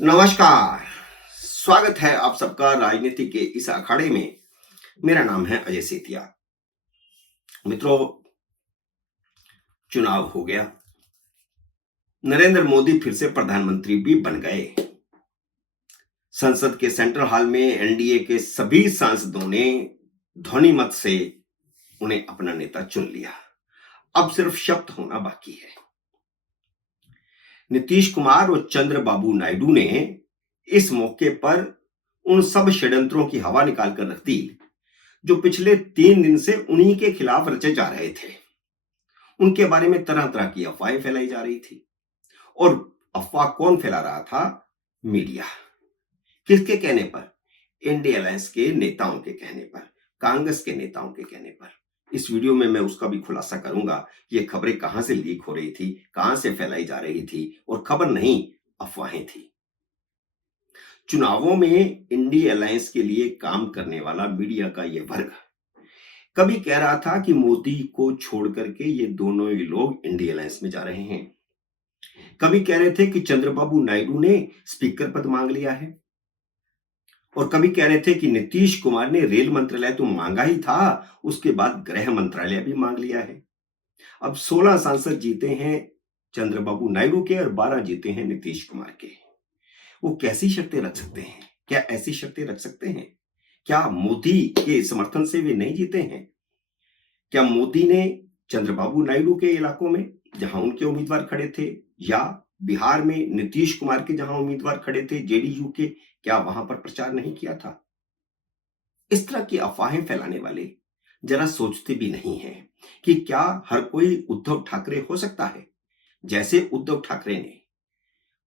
नमस्कार। स्वागत है आप सबका राजनीति के इस अखाड़े में। मेरा नाम है अजय सेतिया। मित्रों, चुनाव हो गया। नरेंद्र मोदी फिर से प्रधानमंत्री भी बन गए। संसद के सेंट्रल हॉल में एनडीए के सभी सांसदों ने ध्वनि मत से उन्हें अपना नेता चुन लिया। अब सिर्फ शपथ होना बाकी है। नीतीश कुमार और चंद्रबाबू नायडू ने इस मौके पर उन सब षड्यंत्रों की हवा निकाल कर रख दी जो पिछले 3 दिन से उन्हीं के खिलाफ रचे जा रहे थे। उनके बारे में तरह तरह की अफवाहें फैलाई जा रही थी। और अफवाह कौन फैला रहा था? मीडिया। किसके कहने पर? इंडिया अलायंस के नेताओं के कहने पर, कांग्रेस के नेताओं के कहने पर। इस वीडियो में मैं उसका भी खुलासा करूंगा कि ये खबरें कहां से लीक हो रही थी, कहां से फैलाई जा रही थी और खबर नहीं, अफवाहें थी। चुनावों में इंडिया अलायंस के लिए काम करने वाला मीडिया का यह वर्ग कभी कह रहा था कि मोदी को छोड़ करके ये दोनों ही लोग इंडिया अलायंस में जा रहे हैं। कभी कह रहे थे कि चंद्रबाबू नायडू ने स्पीकर पद मांग लिया है और कभी कह रहे थे कि नीतीश कुमार ने रेल मंत्रालय तो मांगा ही था, उसके बाद गृह मंत्रालय भी मांग लिया है। अब 16 सांसद जीते हैं चंद्रबाबू नायडू के और 12 जीते हैं नीतीश कुमार के। वो कैसी शर्तें रख सकते हैं? क्या ऐसी शर्तें रख सकते हैं? क्या मोदी के समर्थन से वे नहीं जीते हैं? क्या मोदी ने चंद्रबाबू नायडू के इलाकों में जहां उनके उम्मीदवार खड़े थे या बिहार में नीतीश कुमार के जहां उम्मीदवार खड़े थे जेडीयू के, क्या वहां पर प्रचार नहीं किया था? इस तरह की अफवाहें फैलाने वाले जरा सोचते भी नहीं हैं कि क्या हर कोई उद्धव ठाकरे हो सकता है। जैसे उद्धव ठाकरे ने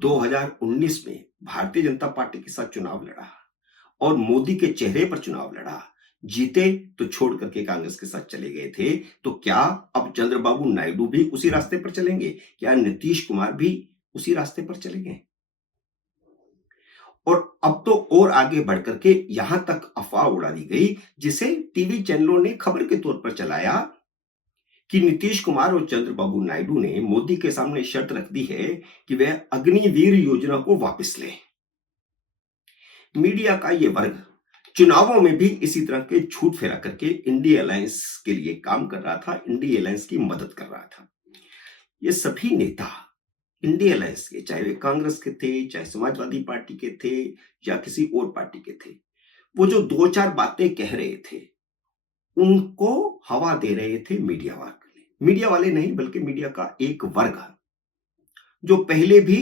2019 में भारतीय जनता पार्टी के साथ चुनाव लड़ा और मोदी के चेहरे पर चुनाव लड़ा, जीते तो छोड़ करके कांग्रेस के साथ चले गए थे। तो क्या अब चंद्रबाबू नायडू भी उसी रास्ते पर चलेंगे? क्या नीतीश कुमार भी उसी रास्ते पर चलेंगे? और अब तो और आगे बढ़ करके यहां तक अफवाह उड़ा दी गई, जिसे टीवी चैनलों ने खबर के तौर पर चलाया कि नीतीश कुमार और चंद्रबाबू नायडू ने मोदी के सामने शर्त रख दी है कि वह अग्निवीर योजना को वापस लें। मीडिया का ये वर्ग चुनावों में भी इसी तरह के झूठ फैला करके इंडिया अलायंस के लिए काम कर रहा था, इंडिया अलायंस की मदद कर रहा था। ये सभी नेता इंडिया अलायंस के, चाहे वे कांग्रेस के थे, चाहे समाजवादी पार्टी के थे या किसी और पार्टी के थे, वो जो दो चार बातें कह रहे थे उनको हवा दे रहे थे मीडिया वाले। मीडिया वाले नहीं, बल्कि मीडिया का एक वर्ग जो पहले भी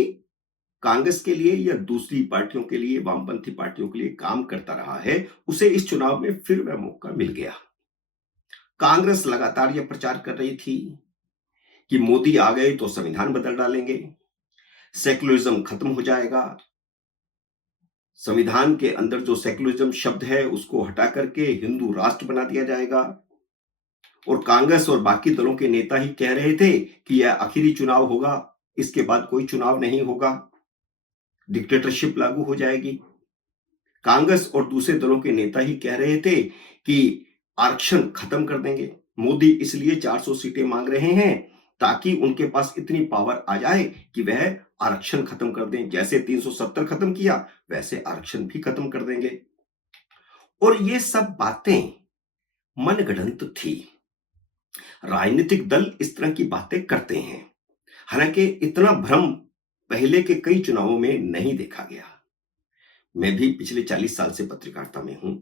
कांग्रेस के लिए या दूसरी पार्टियों के लिए, वामपंथी पार्टियों के लिए काम करता रहा है, उसे इस चुनाव में फिर वह मौका मिल गया। कांग्रेस लगातार यह प्रचार कर रही थी कि मोदी आ गए तो संविधान बदल डालेंगे, सेक्युलरिज्म खत्म हो जाएगा, संविधान के अंदर जो सेक्युलरिज्म शब्द है उसको हटा करके हिंदू राष्ट्र बना दिया जाएगा। और कांग्रेस और बाकी दलों के नेता ही कह रहे थे कि यह आखिरी चुनाव होगा, इसके बाद कोई चुनाव नहीं होगा, डिक्टेटरशिप लागू हो जाएगी। कांग्रेस और दूसरे दलों के नेता ही कह रहे थे कि आरक्षण खत्म कर देंगे। मोदी इसलिए 400 सीटें मांग रहे हैं ताकि उनके पास इतनी पावर आ जाए कि वह आरक्षण खत्म कर दें। जैसे 370 खत्म किया, वैसे आरक्षण भी खत्म कर देंगे। और ये सब बातें मनगढ़ंत थी। राजनीतिक दल इस तरह की बातें करते हैं। हालांकि इतना भ्रम पहले के कई चुनावों में नहीं देखा गया। मैं भी पिछले 40 साल से पत्रकारिता में हूं,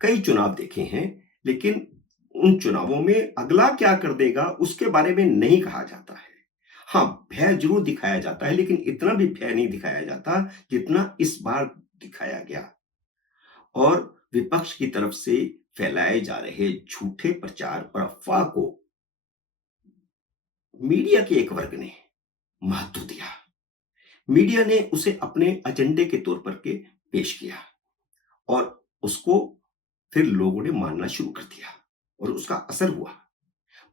कई चुनाव देखे हैं, लेकिन उन चुनावों में अगला क्या कर देगा उसके बारे में नहीं कहा जाता है। हाँ, भय जरूर दिखाया जाता है, लेकिन इतना भी भय नहीं दिखाया जाता जितना इस बार दिखाया गया। और विपक्ष की तरफ से फैलाए जा रहे झूठे प्रचार और अफवाह को मीडिया के एक वर्ग ने महत्व दिया। मीडिया ने उसे अपने एजेंडे के तौर पर के पेश किया और उसको फिर लोगों ने मानना शुरू कर दिया और उसका असर हुआ।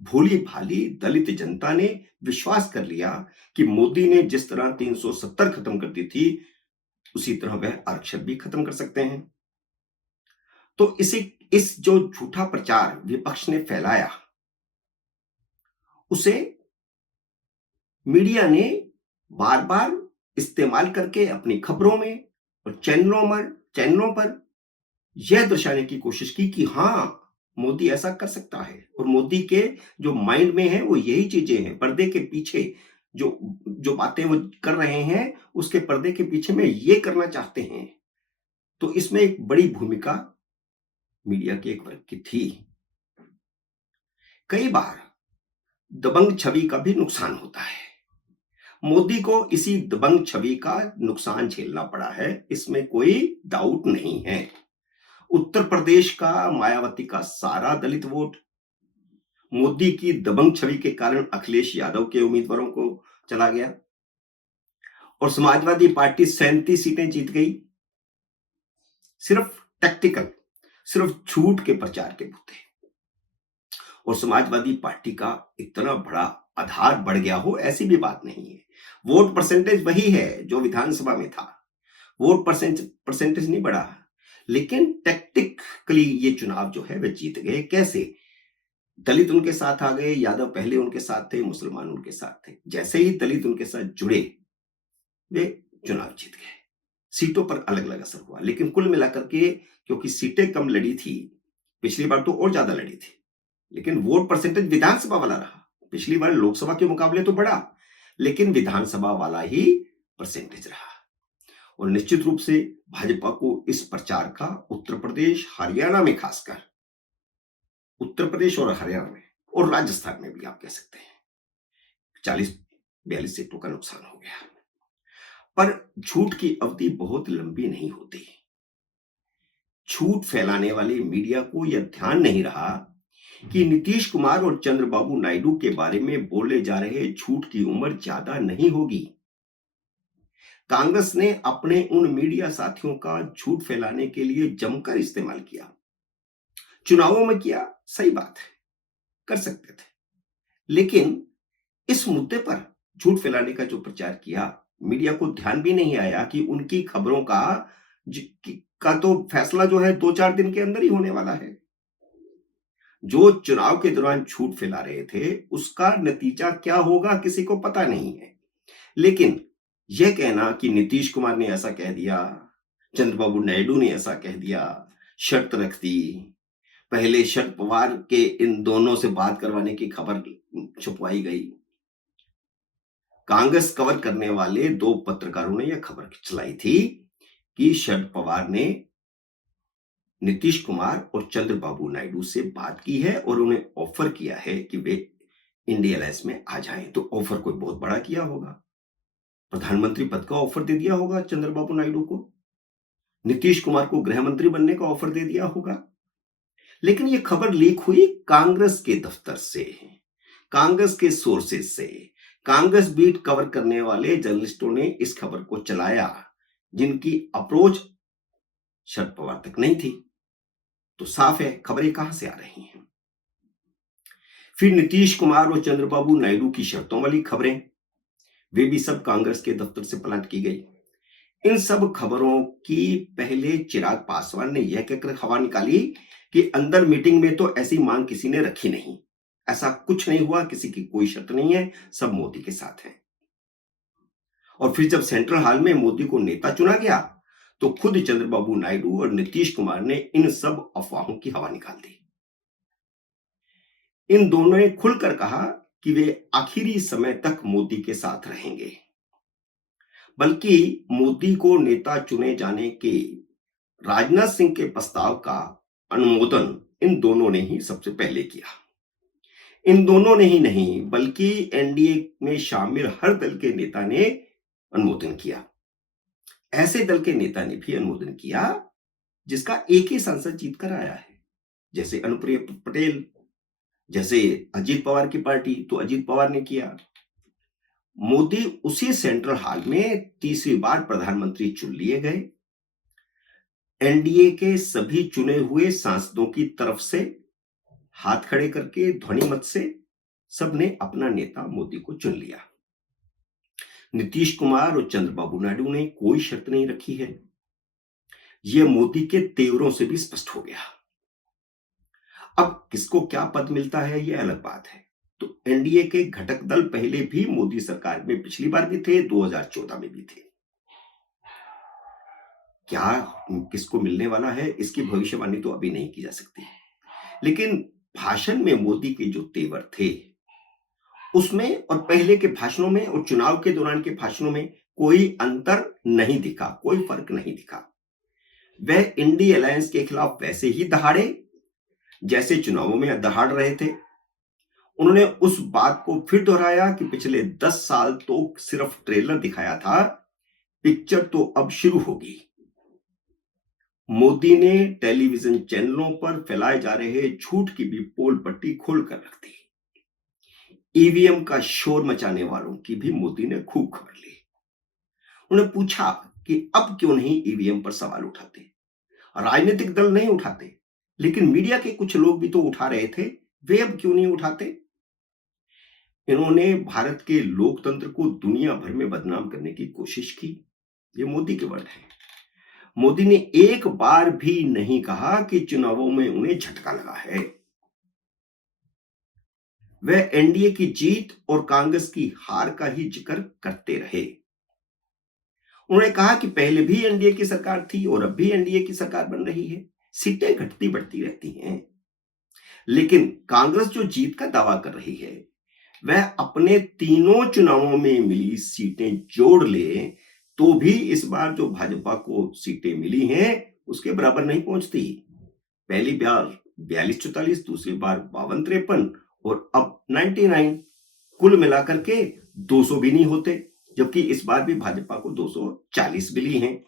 भोली भाली दलित जनता ने विश्वास कर लिया कि मोदी ने जिस तरह 370 खत्म कर दी थी, उसी तरह वह आरक्षण भी खत्म कर सकते हैं। तो इस जो झूठा प्रचार विपक्ष ने फैलाया, उसे मीडिया ने बार बार इस्तेमाल करके अपनी खबरों में और चैनलों पर यह दर्शाने की कोशिश की कि हां, मोदी ऐसा कर सकता है और मोदी के जो माइंड में है वो यही चीजें हैं। पर्दे के पीछे जो जो बातें वो कर रहे हैं, उसके पर्दे के पीछे में ये करना चाहते हैं। तो इसमें एक बड़ी भूमिका मीडिया के एक वर्ग की थी। कई बार दबंग छवि का भी नुकसान होता है। मोदी को इसी दबंग छवि का नुकसान झेलना पड़ा है, इसमें कोई डाउट नहीं है। उत्तर प्रदेश का मायावती का सारा दलित वोट मोदी की दबंग छवि के कारण अखिलेश यादव के उम्मीदवारों को चला गया और समाजवादी पार्टी 37 सीटें जीत गई। सिर्फ टैक्टिकल, सिर्फ झूठ के प्रचार के बूते। और समाजवादी पार्टी का इतना बड़ा आधार बढ़ गया हो, ऐसी भी बात नहीं है। वोट परसेंटेज वही है जो विधानसभा में था, वोट परसेंटेज नहीं बढ़ा, लेकिन टैक्टिकली ये चुनाव जो है वे जीत गए। कैसे? दलित उनके साथ आ गए, यादव पहले उनके साथ थे, मुसलमान उनके साथ थे। जैसे ही दलित उनके साथ जुड़े, वे चुनाव जीत गए। सीटों पर अलग अलग असर हुआ, लेकिन कुल मिलाकर के क्योंकि सीटें कम लड़ी थी, पिछली बार तो और ज्यादा लड़ी थी, लेकिन वोट परसेंटेज विधानसभा वाला रहा। पिछली बार लोकसभा के मुकाबले तो बढ़ा, लेकिन विधानसभा वाला ही परसेंटेज रहा। और निश्चित रूप से भाजपा को इस प्रचार का उत्तर प्रदेश, हरियाणा में, खासकर उत्तर प्रदेश और हरियाणा में और राजस्थान में भी आप कह सकते हैं 40-42 सीटों का नुकसान हो गया। पर झूठ की अवधि बहुत लंबी नहीं होती। झूठ फैलाने वाले मीडिया को यह ध्यान नहीं रहा कि नीतीश कुमार और चंद्रबाबू नायडू के बारे में बोले जा रहे झूठ की उम्र ज्यादा नहीं होगी। कांग्रेस ने अपने उन मीडिया साथियों का झूठ फैलाने के लिए जमकर इस्तेमाल किया। चुनावों में किया, सही बात है, कर सकते थे, लेकिन इस मुद्दे पर झूठ फैलाने का जो प्रचार किया, मीडिया को ध्यान भी नहीं आया कि उनकी खबरों का तो फैसला जो है 2-4 दिन के अंदर ही होने वाला है। जो चुनाव के दौरान झूठ फैला रहे थे, उसका नतीजा क्या होगा किसी को पता नहीं है। लेकिन यह कहना कि नीतीश कुमार ने ऐसा कह दिया, चंद्रबाबू नायडू ने ऐसा कह दिया, शर्त रख दी, पहले शरद पवार के इन दोनों से बात करवाने की खबर छुपवाई गई। कांग्रेस कवर करने वाले 2 पत्रकारों ने यह खबर चलाई थी कि शरद पवार ने नीतीश कुमार और चंद्रबाबू नायडू से बात की है और उन्हें ऑफर किया है कि वे इंडिया अलायंस में आ जाएं। तो ऑफर कोई बहुत बड़ा किया होगा, प्रधानमंत्री पद का ऑफर दे दिया होगा चंद्रबाबू नायडू को, नीतीश कुमार को गृह मंत्री बनने का ऑफर दे दिया होगा। लेकिन यह खबर लीक हुई कांग्रेस के दफ्तर से, कांग्रेस के सोर्सेज से। कांग्रेस बीट कवर करने वाले जर्नलिस्टों ने इस खबर को चलाया, जिनकी अप्रोच शरद पवार तक नहीं थी। तो साफ है खबरें कहां से आ रही हैं। फिर नीतीश कुमार और चंद्रबाबू नायडू की शर्तों वाली खबरें, वे भी सब कांग्रेस के दफ्तर से पलट की गई। इन सब खबरों की पहले चिराग पासवान ने यह कहकर हवा निकाली कि अंदर मीटिंग में तो ऐसी मांग किसी ने रखी नहीं, ऐसा कुछ नहीं हुआ, किसी की कोई शर्त नहीं है, सब मोदी के साथ हैं। और फिर जब सेंट्रल हॉल में मोदी को नेता चुना गया, तो खुद चंद्रबाबू नायडू और नीतीश कुमार ने इन सब अफवाहों की हवा निकाल दी। इन दोनों ने खुलकर कहा कि वे आखिरी समय तक मोदी के साथ रहेंगे, बल्कि मोदी को नेता चुने जाने के राजनाथ सिंह के प्रस्ताव का अनुमोदन इन दोनों ने ही सबसे पहले किया। इन दोनों ने ही नहीं, बल्कि एनडीए में शामिल हर दल के नेता ने अनुमोदन किया। ऐसे दल के नेता ने भी अनुमोदन किया जिसका एक ही सांसद जीत कर आया है, जैसे अनुप्रिया पटेल, जैसे अजीत पवार की पार्टी, तो अजीत पवार ने किया। मोदी उसी सेंट्रल हॉल में तीसरी बार प्रधानमंत्री चुन लिए गए। एनडीए के सभी चुने हुए सांसदों की तरफ से हाथ खड़े करके ध्वनि मत से सबने अपना नेता मोदी को चुन लिया। नीतीश कुमार और चंद्रबाबू नायडू ने कोई शर्त नहीं रखी है। यह मोदी के तेवरों से भी स्पष्ट हो गया। अब किसको क्या पद मिलता है यह अलग बात है। तो एनडीए के घटक दल पहले भी मोदी सरकार में पिछली बार भी थे, 2014 में भी थे। क्या किसको मिलने वाला है, इसकी भविष्यवाणी तो अभी नहीं की जा सकती। लेकिन भाषण में मोदी के जो तेवर थे, उसमें और पहले के भाषणों में और चुनाव के दौरान के भाषणों में कोई अंतर नहीं दिखा, कोई फर्क नहीं दिखा। वह इंडी अलायंस के खिलाफ वैसे ही दहाड़े जैसे चुनावों में दहाड़ रहे थे। उन्होंने उस बात को फिर दोहराया कि पिछले 10 साल तो सिर्फ ट्रेलर दिखाया था, पिक्चर तो अब शुरू होगी। मोदी ने टेलीविजन चैनलों पर फैलाए जा रहे झूठ की भी पोल पट्टी खोल कर रख दी। ईवीएम का शोर मचाने वालों की भी मोदी ने खूब खबर ली। उन्हें पूछा कि अब क्यों नहीं ईवीएम पर सवाल उठाते। राजनीतिक दल नहीं उठाते, लेकिन मीडिया के कुछ लोग भी तो उठा रहे थे, वे अब क्यों नहीं उठाते। इन्होंने भारत के लोकतंत्र को दुनिया भर में बदनाम करने की कोशिश की। ये मोदी के वर्ड हैं। मोदी ने एक बार भी नहीं कहा कि चुनावों में उन्हें झटका लगा है। वह एनडीए की जीत और कांग्रेस की हार का ही जिक्र करते रहे। उन्होंने कहा कि पहले भी एनडीए की सरकार थी और अब भी एनडीए की सरकार बन रही है, सीटें घटती बढ़ती रहती हैं। लेकिन कांग्रेस जो जीत का दावा कर रही है, वह अपने तीनों चुनावों में मिली सीटें जोड़ ले तो भी इस बार जो भाजपा को सीटें मिली हैं उसके बराबर नहीं पहुंचती। पहली बार 42-44, दूसरी बार 52-53 और अब 99, कुल मिलाकर के 200 भी नहीं होते, जबकि इस बार भी भाजपा को 240 मिली हैं।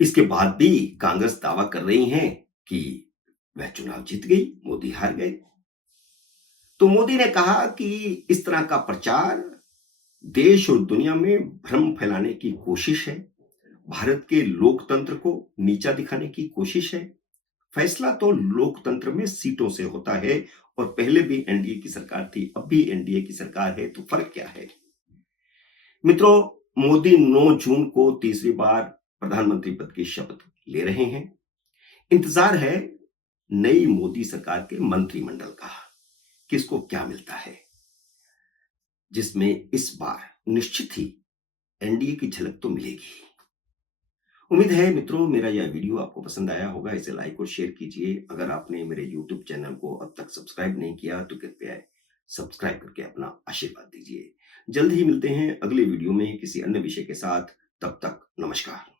इसके बाद भी कांग्रेस दावा कर रही है कि वह चुनाव जीत गई, मोदी हार गए। तो मोदी ने कहा कि इस तरह का प्रचार देश और दुनिया में भ्रम फैलाने की कोशिश है, भारत के लोकतंत्र को नीचा दिखाने की कोशिश है। फैसला तो लोकतंत्र में सीटों से होता है और पहले भी एनडीए की सरकार थी, अब भी एनडीए की सरकार है, तो फर्क क्या है। मित्रों, मोदी 9 जून को तीसरी बार प्रधानमंत्री पद की शपथ ले रहे हैं। इंतजार है नई मोदी सरकार के मंत्रिमंडल का, किसको क्या मिलता है, जिसमें इस बार निश्चित ही एनडीए की झलक तो मिलेगी। उम्मीद है मित्रों मेरा यह वीडियो आपको पसंद आया होगा। इसे लाइक और शेयर कीजिए। अगर आपने मेरे यूट्यूब चैनल को अब तक सब्सक्राइब नहीं किया तो कृपया सब्सक्राइब करके अपना आशीर्वाद दीजिए। जल्द ही मिलते हैं अगले वीडियो में किसी अन्य विषय के साथ। तब तक नमस्कार।